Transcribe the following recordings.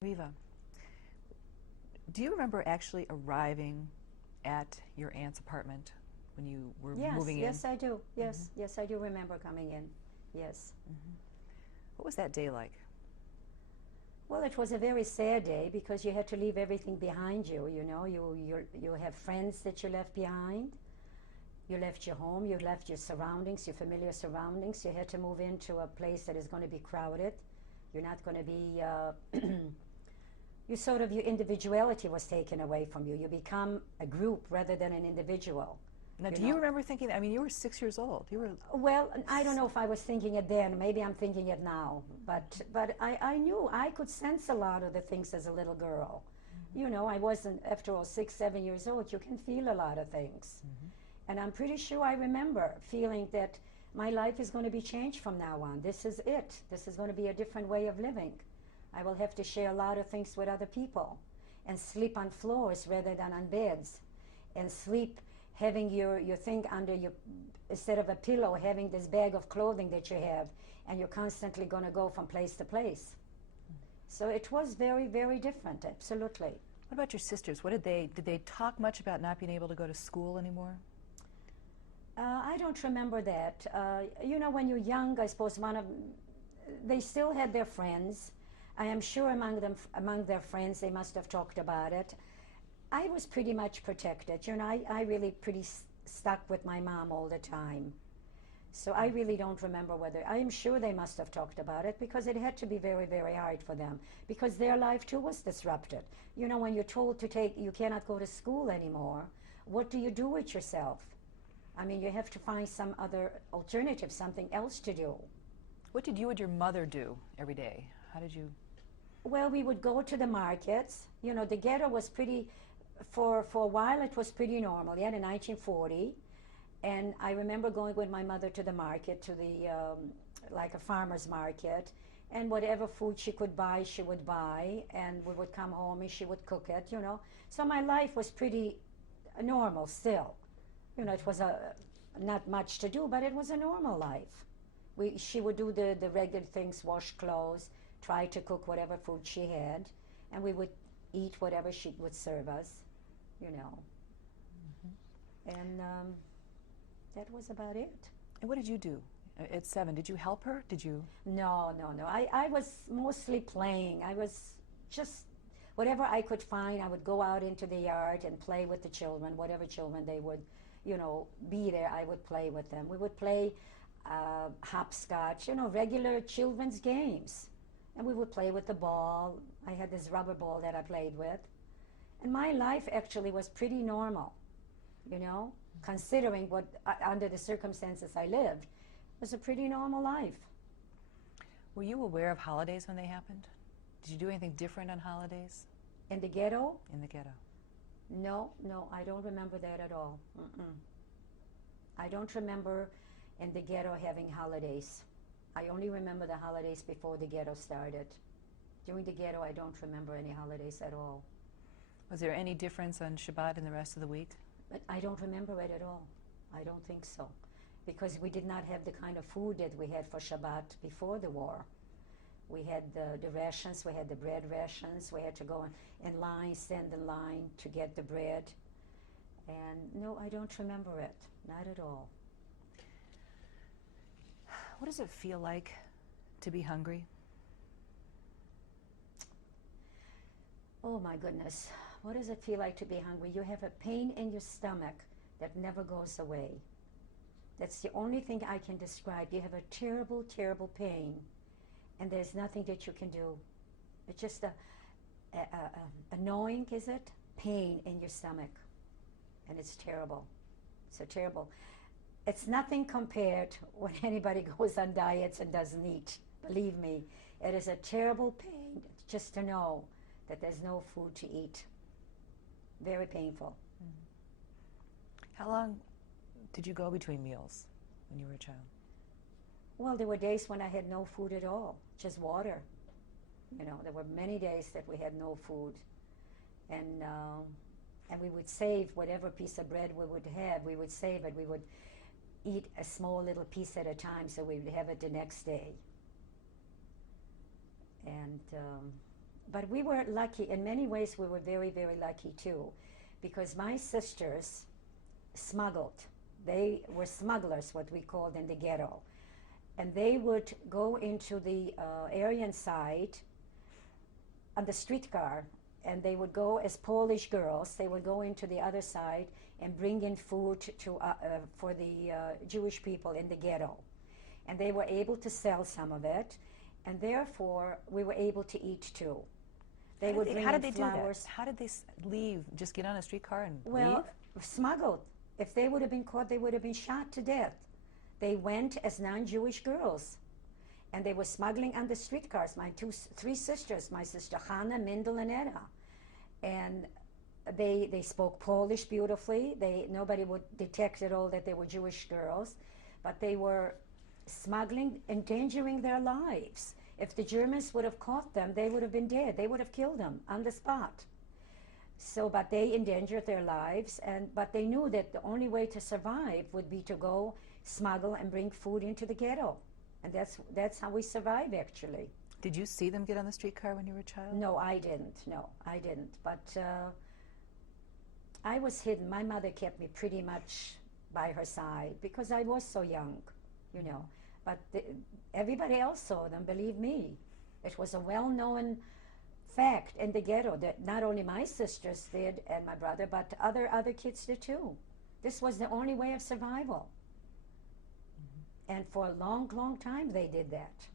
Reva, do you remember actually arriving at your aunt's apartment when you were Yes, moving in? yes, I do. Hmm. Yes, yes, I do remember coming in. Yes. What was that day like? Well, it was a very sad day because you had to leave everything behind you. You know, you have friends that you left behind. You left your home. You left your surroundings, your familiar surroundings. You had to move into a place that is going to be crowded. You're not going to be. You sort of your individuality was taken away from you. You become a group rather than an individual. Now, You do you know, remember thinking, I mean, you were 6 years old. You were, well, I don't know if I was thinking it then. Maybe I'm thinking it now. But I knew I could sense a lot of the things as a little girl. You know, I wasn't, after all, 6, 7 years old. You can feel a lot of things. And I'm pretty sure I remember feeling that my life is going to be changed from now on. This is it. This is going to be a different way of living. I will have to share a lot of things with other people and sleep on floors rather than on beds and sleep having your thing under your, instead of a pillow, having this bag of clothing that you have, and you're constantly going to go from place to place. So it was very, very different, absolutely. what about your sisters? Did they talk much about not being able to go to school anymore? I don't remember that. You know, when you're young, I suppose they still had their friends. I am sure among their friends, they must have talked about it. I was pretty much protected. You know, I really pretty stuck with my mom all the time. So I really don't remember whether, I am sure they must have talked about it because it had to be very, very hard for them because their life too was disrupted. You know, when you're told you cannot go to school anymore, what do you do with yourself? I mean, you have to find some other alternative, something else to do. What did you and your mother do every day? How did you? Well, we would go to the markets. You know, the ghetto was pretty, for a while it was pretty normal, yeah, in 1940. And I remember going with my mother to the market, to the, like a farmer's market, and whatever food she could buy, she would buy, and we would come home and she would cook it, you know. So my life was pretty normal still. You know, it was not much to do, but it was a normal life. She would do the regular things, wash clothes, try to cook whatever food she had, and we would eat whatever she would serve us, you know. And that was about it. And what did you do at 7? Did you help her? Did you? No, no, no. I was mostly playing. I was just, whatever I could find, I would go out into the yard and play with the children, whatever children they would, you know, be there, I would play with them. We would play hopscotch, you know, regular children's games. And we would play with the ball. I had this rubber ball that I played with. And my life actually was pretty normal, you know, considering what, under the circumstances I lived, it was a pretty normal life. Were you aware of holidays when they happened? Did you do anything different on holidays In the ghetto, in the ghetto? no, no, I don't remember that at all. Mm-mm. I don't remember in the ghetto having holidays. I only remember the holidays before the ghetto started. During the ghetto, I don't remember any holidays at all. Was there any difference on Shabbat and the rest of the week? But I don't remember it at all. I don't think so. Because we did not have the kind of food that we had for Shabbat before the war. We had the rations, we had the bread rations, we had to go in line, stand in line to get the bread. And no, I don't remember it, not at all. What does it feel like to be hungry? Oh my goodness, what does it feel like to be hungry? You have a pain in your stomach that never goes away. That's the only thing I can describe. You have a terrible, terrible pain, and there's nothing that you can do. It's just annoying, is it? Pain in your stomach, and it's terrible. So terrible. It's nothing compared when anybody goes on diets and doesn't eat. Believe me, it is a terrible pain just to know that there's no food to eat. Very painful. How long did you go between meals when you were a child? Well, there were days when I had no food at all, just water. You know, there were many days that we had no food. And we would save whatever piece of bread we would have, we would save it. We would eat a small little piece at a time so we would have it the next day. And but we were lucky. In many ways, we were very, very lucky too, because my sisters smuggled. They were smugglers, what we called in the ghetto. And they would go into the Aryan side on the streetcar, and they would go as Polish girls. They would go into the other side and bring in food for the Jewish people in the ghetto. And they were able to sell some of it, and therefore we were able to eat too. They would bring how in did they flowers. do that? How did they leave? Just get on a streetcar and Well, leave? smuggled. If they would have been caught, they would have been shot to death. They went as non-Jewish girls, and they were smuggling on the streetcars. My three sisters, my sister Hannah, Mindel, and Etta, and they spoke Polish beautifully. Nobody would detect at all that they were Jewish girls, but they were smuggling, endangering their lives. If the Germans would have caught them, they would have been dead. They would have killed them on the spot. So, but they endangered their lives, but they knew that the only way to survive would be to go smuggle and bring food into the ghetto. And that's how we survive, actually. Did you see them get on the streetcar when you were a child? No, I didn't. No, I didn't. But I was hidden. My mother kept me pretty much by her side because I was so young, you know. But everybody else saw them, believe me. It was a well-known fact in the ghetto that not only my sisters did and my brother, but other kids did too. This was the only way of survival. And for a long, long time they did that.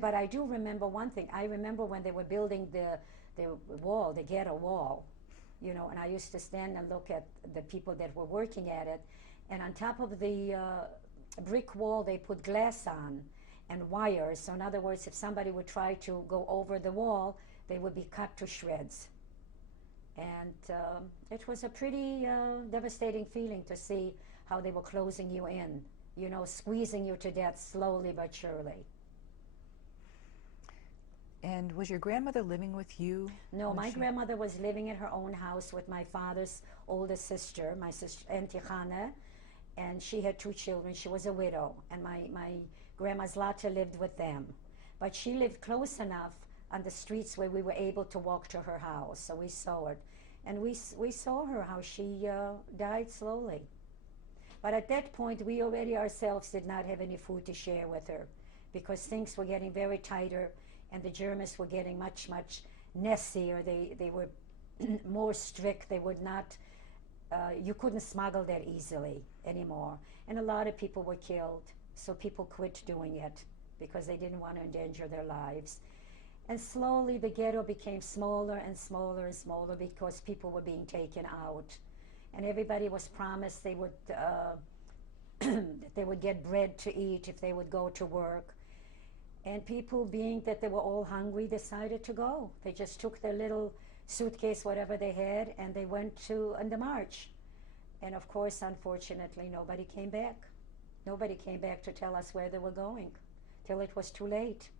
But I do remember one thing. I remember when they were building the wall, the ghetto wall, you know, and I used to stand and look at the people that were working at it. And on top of the brick wall, they put glass on and wires. So in other words, if somebody would try to go over the wall, they would be cut to shreds. And it was a pretty devastating feeling to see how they were closing you in, you know, squeezing you to death slowly but surely. And was your grandmother living with you? No, my grandmother was living in her own house with my father's oldest sister, my sister, Auntie Hannah, and she had two children. She was a widow, and my grandma Zlata lived with them. But she lived close enough on the streets where we were able to walk to her house, so we saw it. And we saw her, how she died slowly. But at that point, we already ourselves did not have any food to share with her because things were getting very tighter and the Germans were getting much, much nastier. They were more strict. They would not, you couldn't smuggle that easily anymore. And a lot of people were killed, so people quit doing it because they didn't want to endanger their lives. And slowly the ghetto became smaller and smaller and smaller because people were being taken out. And everybody was promised they would that they would get bread to eat if they would go to work. And people, being that they were all hungry, decided to go. They just took their little suitcase, whatever they had, and they went on the march. And of course, unfortunately, nobody came back. Nobody came back to tell us where they were going till it was too late.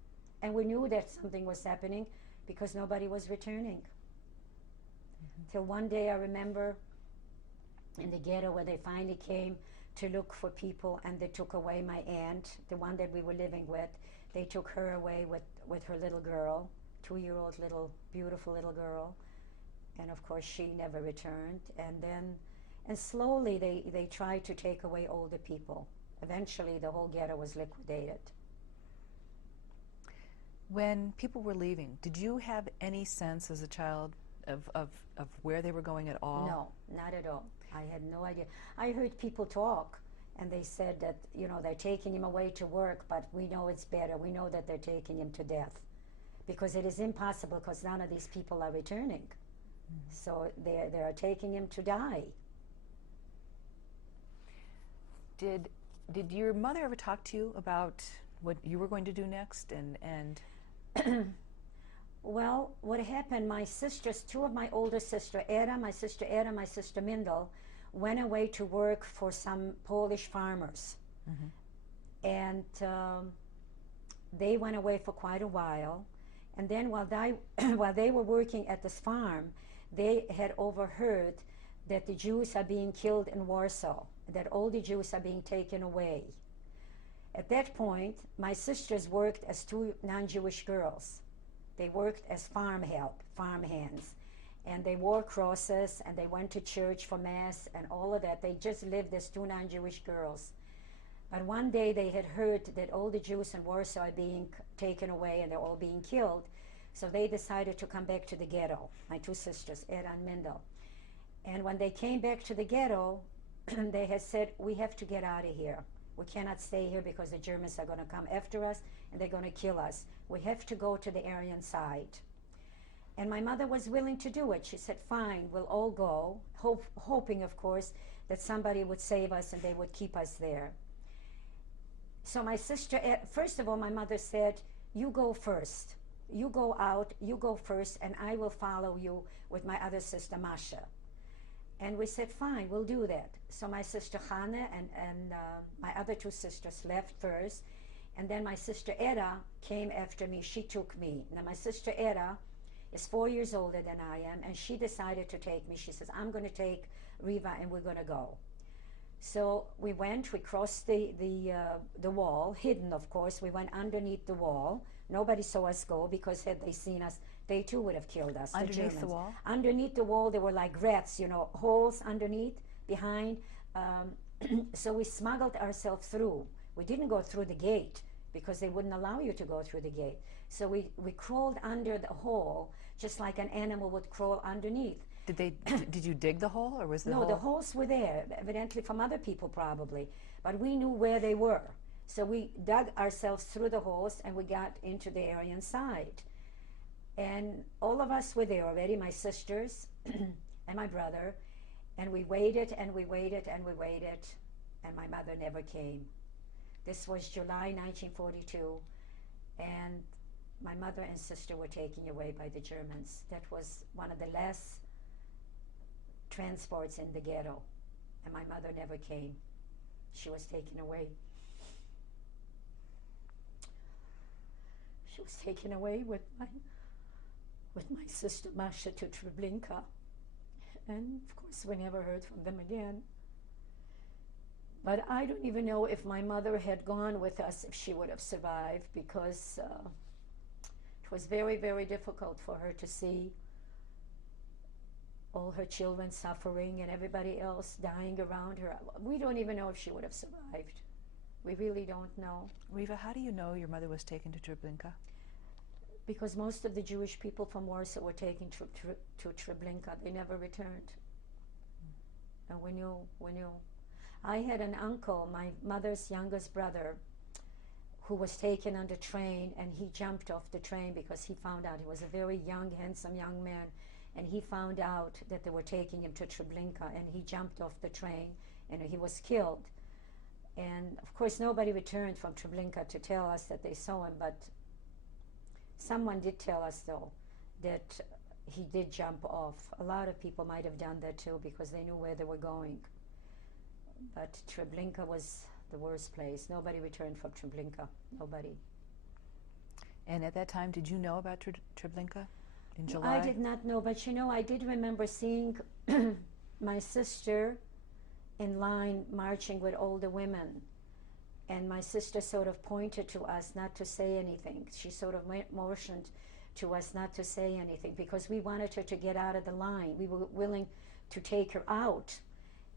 And we knew that something was happening because nobody was returning. Till one day, I remember in the ghetto where they finally came to look for people, and they took away my aunt, the one that we were living with. They took her away with her little girl, 2-year-old little, beautiful little girl. And of course, she never returned. And slowly they tried to take away older people. Eventually, the whole ghetto was liquidated. When people were leaving, did you have any sense as a child of where they were going at all? No, not at all. I had no idea. I heard people talk, and they said that, you know, they're taking him away to work, but we know it's better. We know that they're taking him to death because it is impossible because none of these people are returning. So they are taking him to die. Did your mother ever talk to you about what you were going to do next? And Well, what happened, my sisters, two of my older sisters, my sister Mindel, went away to work for some Polish farmers. And they went away for quite a while. And then while they were working at this farm, they had overheard that the Jews are being killed in Warsaw, that all the Jews are being taken away. At that point, my sisters worked as two non-Jewish girls. They worked as farm help, farm hands. And they wore crosses and they went to church for Mass and all of that. They just lived as two non-Jewish girls. But one day they had heard that all the Jews in Warsaw are being taken away and they're all being killed. So they decided to come back to the ghetto, my two sisters, Eda and Mindel. And when they came back to the ghetto, they had said, we have to get out of here. We cannot stay here because the Germans are going to come after us and they're going to kill us. We have to go to the Aryan side. And my mother was willing to do it. She said, fine, we'll all go, hoping, of course, that somebody would save us and they would keep us there. So my sister, first of all, my mother said, you go first. You go out, you go first, and I will follow you with my other sister, Masha. And we said, fine, we'll do that. So my sister Hannah and my other two sisters left first. And then my sister Eda came after me. She took me. Now my sister Eda is 4 years older than I am, and she decided to take me. She says, I'm going to take Reva and we're going to go. So we went, we crossed the wall, hidden of course. We went underneath the wall. Nobody saw us go because had they seen us, they too would have killed us. Underneath the wall? Underneath the wall, there were like grates, you know, holes underneath, behind. So we smuggled ourselves through. We didn't go through the gate because they wouldn't allow you to go through the gate. So we crawled under the hole just like an animal would crawl underneath. Did you dig the hole, or was the hole? No, the holes were there, evidently from other people probably, but we knew where they were. So we dug ourselves through the holes and we got into the Aryan side. And all of us were there already, my sisters and my brother, and we waited and we waited and we waited, and my mother never came. This was July 1942, and my mother and sister were taken away by the Germans. That was one of the last transports in the ghetto, and my mother never came. She was taken away. She was taken away with my sister Masha to Treblinka, and of course we never heard from them again. But I don't even know if my mother had gone with us, if she would have survived, because it was very, very difficult for her to see all her children suffering and everybody else dying around her. We don't even know if she would have survived. We really don't know. Reva, how do you know your mother was taken to Treblinka? Because most of the Jewish people from Warsaw were taken to Treblinka. They never returned. And we knew. I had an uncle, my mother's youngest brother, who was taken on the train, and he jumped off the train because he found out, he was a very young, handsome young man, and he found out that they were taking him to Treblinka, and he jumped off the train and he was killed. And of course nobody returned from Treblinka to tell us that they saw him, but someone did tell us though that he did jump off. A lot of people might have done that too because they knew where they were going. But Treblinka was the worst place. Nobody returned from Treblinka. Nobody. And at that time, did you know about Treblinka in July? I did not know, but you know, I did remember seeing my sister in line marching with older women. And my sister sort of pointed to us not to say anything. She sort of motioned to us not to say anything because we wanted her to get out of the line. We were willing to take her out.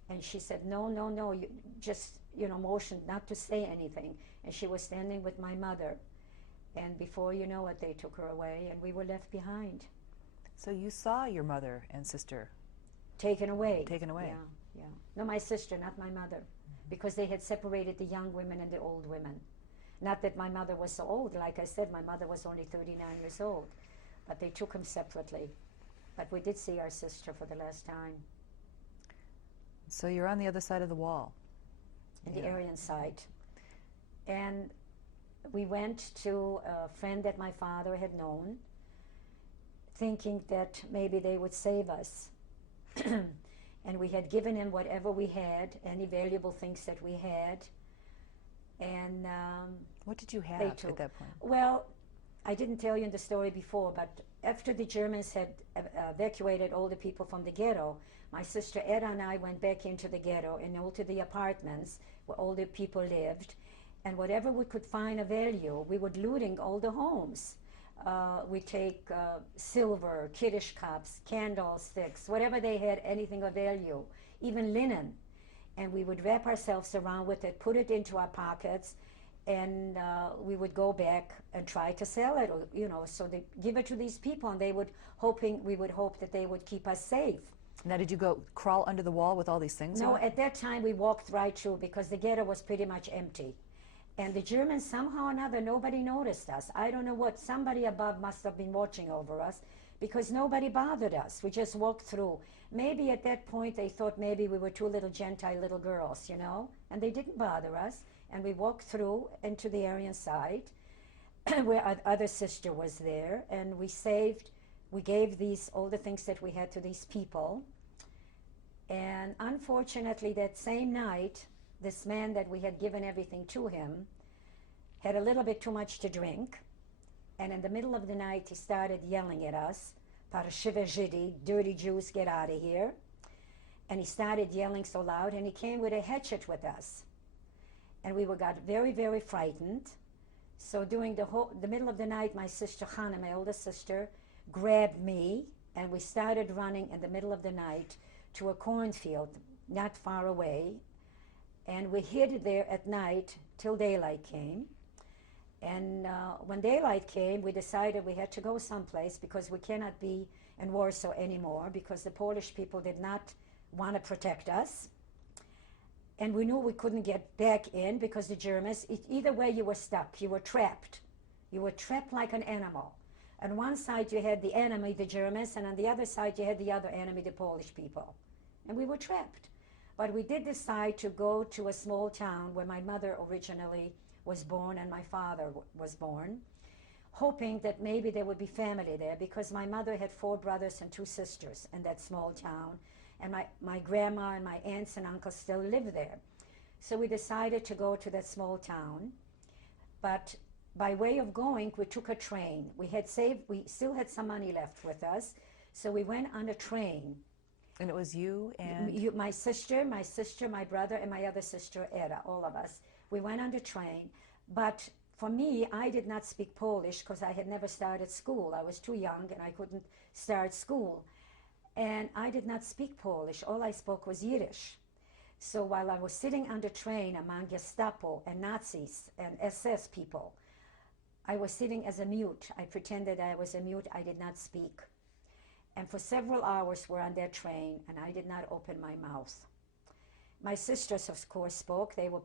And she said, no, no, no, you just, motioned not to say anything. And she was standing with my mother. And before you know it, they took her away and we were left behind. So you saw your mother and sister taken away. Taken away. Yeah, yeah. No, my sister, not my mother. Because they had separated the young women and the old women. Not that my mother was so old. Like I said, my mother was only 39 years old. But they took them separately. But we did see our sister for the last time. So you're on the other side of the wall. The Aryan side. And we went to a friend that my father had known, thinking that maybe they would save us. And we had given him whatever we had, any valuable things that we had. And what did you have at that point? Well, I didn't tell you in the story before, but after the Germans had evacuated all the people from the ghetto, my sister Eda and I went back into the ghetto and all to the apartments where all the people lived. and whatever we could find of value, we would looting all the homes. We take silver, kiddush cups, candlesticks, whatever they had, anything of value, even linen, and we would wrap ourselves around with it, put it into our pockets, and we would go back and try to sell it, or, so they give it to these people, and we would hope that they would keep us safe. Now, did you go crawl under the wall with all these things? No, at that time we walked right through because the ghetto was pretty much empty. And the Germans, somehow or another, nobody noticed us. I don't know what, somebody above must have been watching over us because nobody bothered us. We just walked through. Maybe at that point they thought maybe we were two little Gentile little girls, and they didn't bother us. And we walked through into the Aryan side where our other sister was there, and we gave all the things that we had to these people. And unfortunately, that same night, this man that we had given everything to him had a little bit too much to drink. And in the middle of the night, he started yelling at us, "Parashiva Zhidi, dirty Jews, get out of here." And he started yelling so loud, and he came with a hatchet with us. And we got very, very frightened. So during the middle of the night, my sister Hannah, my older sister, grabbed me, and we started running in the middle of the night to a cornfield not far away, and we hid there at night till daylight came. And when daylight came, we decided we had to go someplace because we cannot be in Warsaw anymore because the Polish people did not want to protect us. And we knew we couldn't get back in because the Germans, either way you were stuck, you were trapped. You were trapped like an animal. On one side you had the enemy, the Germans, and on the other side you had the other enemy, the Polish people. And we were trapped. But we did decide to go to a small town where my mother originally was born and my father was born, hoping that maybe there would be family there because my mother had 4 brothers and 2 sisters in that small town, and my grandma and my aunts and uncles still lived there. So we decided to go to that small town, but by way of going, we took a train. We still had some money left with us, so we went on a train. And it was you and? My sister, my brother, and my other sister, Eda, all of us. We went on the train, but for me, I did not speak Polish because I had never started school. I was too young and I couldn't start school. And I did not speak Polish. All I spoke was Yiddish. So while I was sitting on the train among Gestapo and Nazis and SS people, I was sitting as a mute. I pretended I was a mute. I did not speak. And for several hours we're on that train, and I did not open my mouth. My sisters, of course, spoke. They were,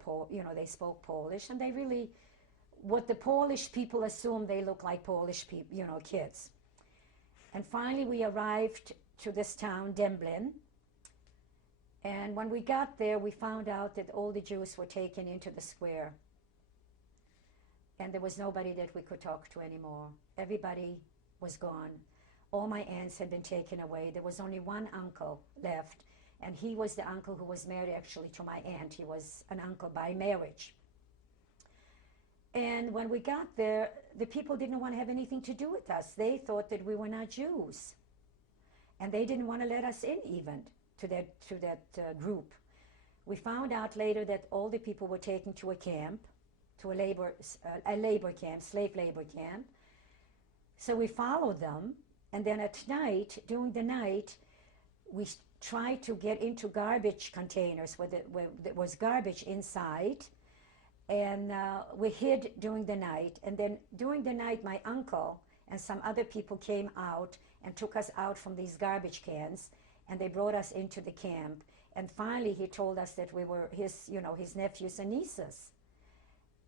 they spoke Polish, and they really, what the Polish people assume they look like Polish people, kids. And finally, we arrived to this town, Demblin. And when we got there, we found out that all the Jews were taken into the square. And there was nobody that we could talk to anymore. Everybody was gone. All my aunts had been taken away. There was only one uncle left, and he was the uncle who was married actually to my aunt. He was an uncle by marriage. And when we got there, the people didn't want to have anything to do with us. They thought that we were not Jews. And they didn't want to let us in even to that group. We found out later that all the people were taken to a camp, to a labor camp, slave labor camp. So we followed them. And then at night, during the night, we tried to get into garbage containers where there was garbage inside. And we hid during the night. And then during the night, my uncle and some other people came out and took us out from these garbage cans. And they brought us into the camp. And finally, he told us that we were his nephews and nieces.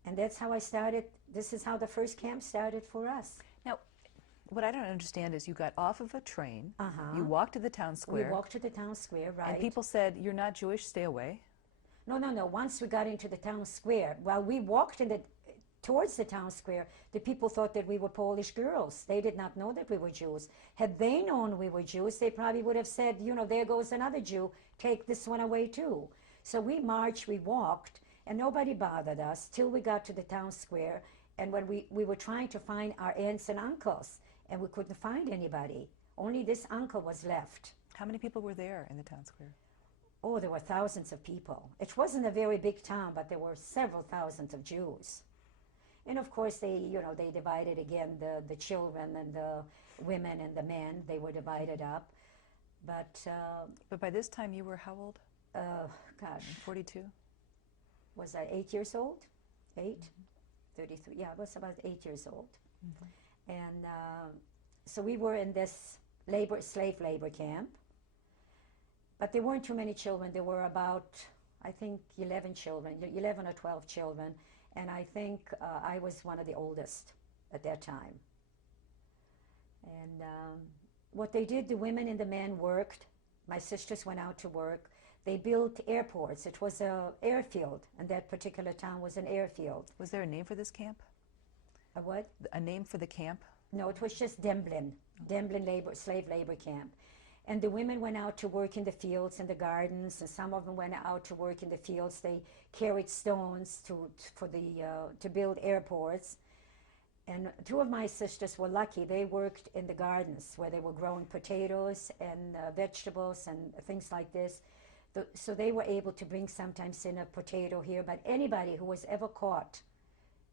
And that's how I started. This is how the first camp started for us. Now, what I don't understand is you got off of a train, Uh-huh. you walked to the town square. We walked to the town square, right. And people said, "You're not Jewish, stay away." No. Once we got into the town square, while we walked towards the town square, the people thought that we were Polish girls. They did not know that we were Jews. Had they known we were Jews, they probably would have said, there goes another Jew, take this one away too. So we marched, we walked, and nobody bothered us till we got to the town square. And when we were trying to find our aunts and uncles, and we couldn't find anybody. Only this uncle was left. How many people were there in the town square? Oh, there were thousands of people. It wasn't a very big town, but there were several thousands of Jews. And of course, they divided again the children and the women and the men. They were divided up. But, But by this time you were how old? gosh, 42? was I 8 years old? 8? 33. Yeah, I was about 8 years old. And so we were in this slave labor camp. But there weren't too many children. There were about, I think, 11 children, 11 or 12 children. And I think I was one of the oldest at that time. And what they did, the women and the men worked. My sisters went out to work. They built airports. It was an airfield, and that particular town was an airfield. Was there a name for this camp? A what? A name for the camp? No, it was just Demblin slave labor camp. And the women went out to work in the fields and the gardens, and some of them went out to work in the fields. They carried stones to build airports. And two of my sisters were lucky. They worked in the gardens where they were growing potatoes and vegetables and things like this. So they were able to bring sometimes in a potato here. But anybody who was ever caught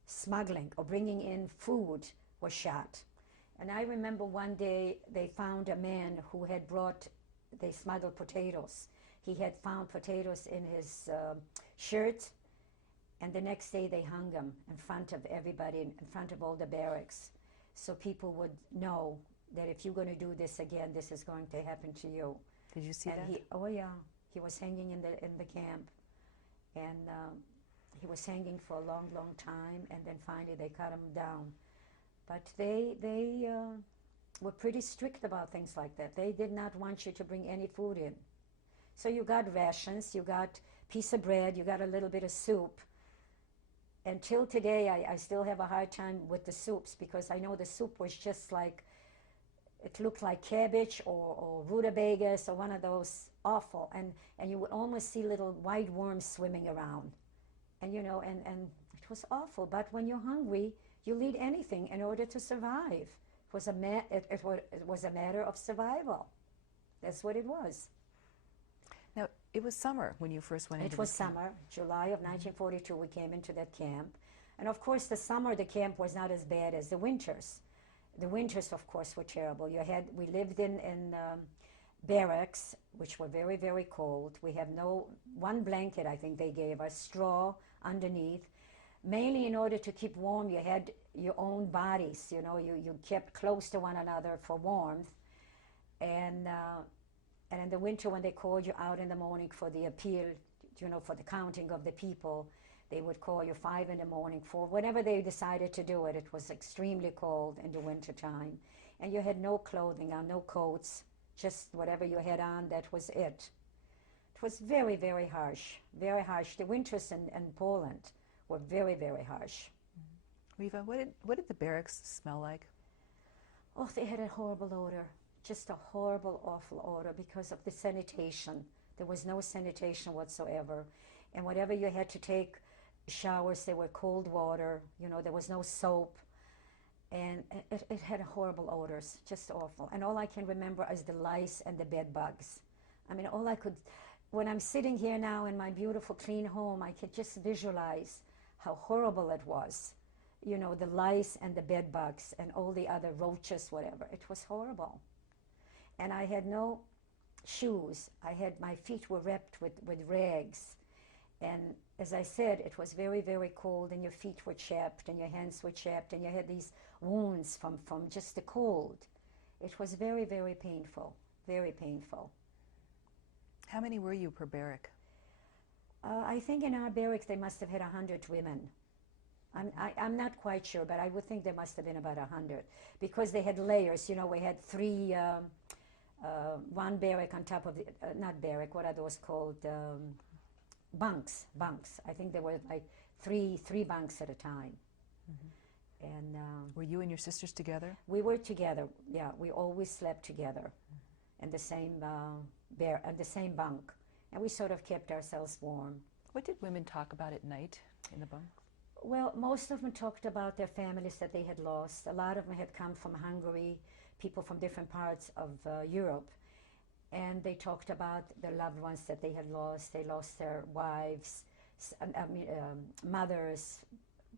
smuggling or bringing in food was shot. And I remember one day they found a man who had they smuggled potatoes. He had found potatoes in his shirt, and the next day they hung him in front of everybody, in front of all the barracks. So people would know that if you're going to do this again, this is going to happen to you. Did you see that? Oh yeah, he was hanging in the camp, and he was hanging for a long, long time, and then finally they cut him down. But they were pretty strict about things like that. They did not want you to bring any food in. So you got rations, you got a piece of bread, you got a little bit of soup. Until today, I still have a hard time with the soups because I know the soup was just like, it looked like cabbage or rutabagas or one of those awful. And you would almost see little white worms swimming around. And and it was awful. But when you're hungry, you'll eat anything in order to survive. It was a matter of survival. That's what it was. Now, it was summer when you first went into It was this camp. summer, July of 1942, we came into that camp. And of course, the summer, the camp was not as bad as the winters. The winters, of course, were terrible. We lived in barracks, which were very, very cold. We have one blanket, I think they gave us, straw underneath. Mainly in order to keep warm, you had your own bodies, you kept close to one another for warmth. And in the winter, when they called you out in the morning for the appeal, for the counting of the people, they would call you 5 in the morning for whenever they decided to do it. It was extremely cold in the winter time. And you had no clothing on, no coats, just whatever you had on, that was it. It was very, very harsh, very harsh. The winters in Poland were very, very harsh. Reva, what did the barracks smell like? Oh, they had a horrible odor, just a horrible, awful odor because of the sanitation. There was no sanitation whatsoever. And whatever you had to take showers, they were cold water, there was no soap. And it had horrible odors, just awful. And all I can remember is the lice and the bed bugs. I mean, when I'm sitting here now in my beautiful, clean home, I could just visualize how horrible it was. The lice and the bed bugs and all the other roaches, whatever. It was horrible. And I had no shoes. My feet were wrapped with rags. And as I said, it was very, very cold, and your feet were chapped, and your hands were chapped, and you had these wounds from just the cold. It was very, very painful, very painful. How many were you per barrack? I think in our barracks they must have had 100 women. I'm not quite sure, but I would think there must have been about 100 because they had layers. We had three, one barrack on top of the, not barrack, what are those called? Bunks. I think there were like three bunks at a time. And Were you and your sisters together? we were together. Yeah, we always slept together in the same the same bunk, and we sort of kept ourselves warm. What did women talk about at night in the bunk? Well, most of them talked about their families that they had lost. A lot of them had come from Hungary, people from different parts of Europe. and they talked about the loved ones that they had lost. They lost their wives, mothers,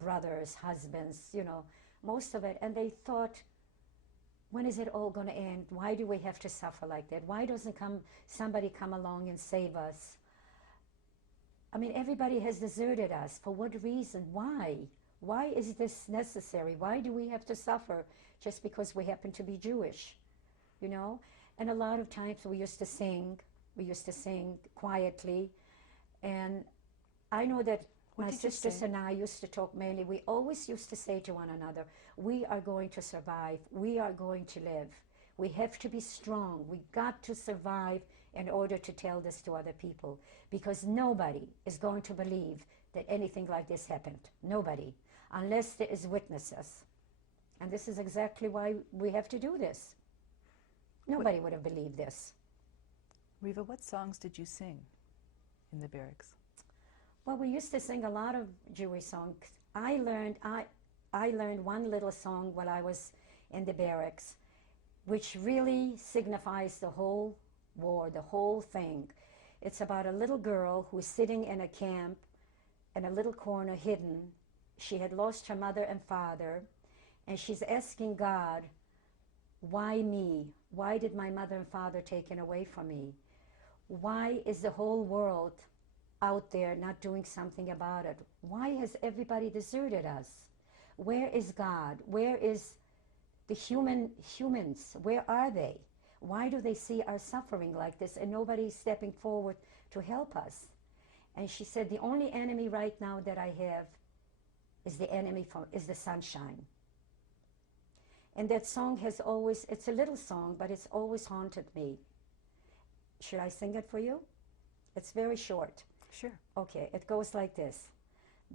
brothers, husbands, you know, most of it. And they thought, when is it all going to end? Why do we have to suffer like that? Why doesn't somebody come along and save us? I mean, everybody has deserted us. For what reason? Why? Why is this necessary? Why do we have to suffer just because we happen to be Jewish? You know? And a lot of times we used to sing. We used to sing quietly. And I know that What my did you sisters sing? and I used to talk mainly. We always used to say to one another, we are going to survive. We are going to live. We have to be strong. We got to survive in order to tell this to other people, because nobody is going to believe that anything like this happened. Nobody, unless there is witnesses. And this is exactly why we have to do this. Nobody would have believed this. Reva, what songs did you sing in the barracks? Well, we used to sing a lot of Jewish songs. I learned one little song while I was in the barracks, which really signifies the whole war, the whole thing. It's about a little girl who's sitting in a camp in a little corner hidden. She had lost her mother and father, and she's asking God, why me? Why did my mother and father taken away from me? Why is the whole world out there not doing something about it? Why has everybody deserted us? Where is God? Where is the humans? Where are they? Why do they see our suffering like this and nobody's stepping forward to help us? And she said, the only enemy right now that I have is the sunshine. And that song has always, it's a little song, but it's always haunted me. Should I sing it for you? It's very short. Sure. Okay, it goes like this.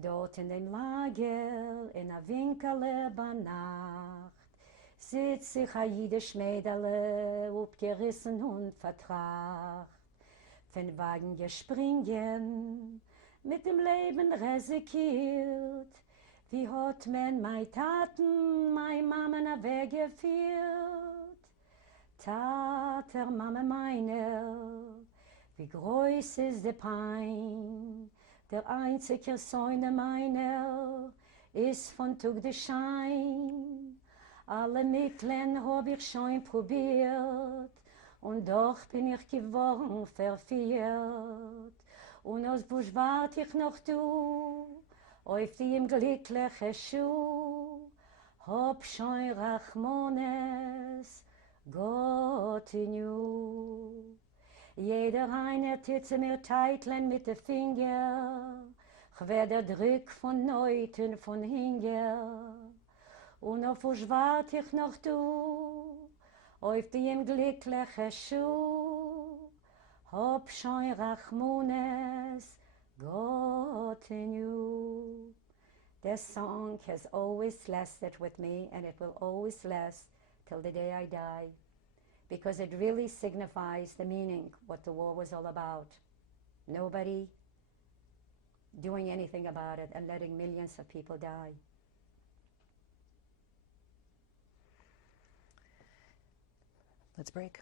Dort in dem Lager, in a Winkerle Nacht, sitzt sich a jidisch Mädele, abgerissen und vertracht. Von Wagen gespringen, mit dem Leben resikiert, wie hat man mei Taten, mei Mama weggeführt. Tater, Mama meiner, wie groß ist der Pein, der einzige Sohn meiner ist von Tug de Schein. Alle Mitteln hab ich schon probiert und doch bin ich geworden verführt. Und aus Busch wart ich noch du, auf die im glücklichen Schuh, hab schon Rachmones, Gott in you. Jeder eine tut mir teitlen mit de Finger, ich werde Drück von Neuten von Hinger. Und auf was wart ich noch du, auf die im glücklichen Schuh, hab schon Rachmones, Gott in you. This song has always lasted with me, and it will always last till the day I die, because it really signifies the meaning, what the war was all about. Nobody doing anything about it and letting millions of people die. Let's break.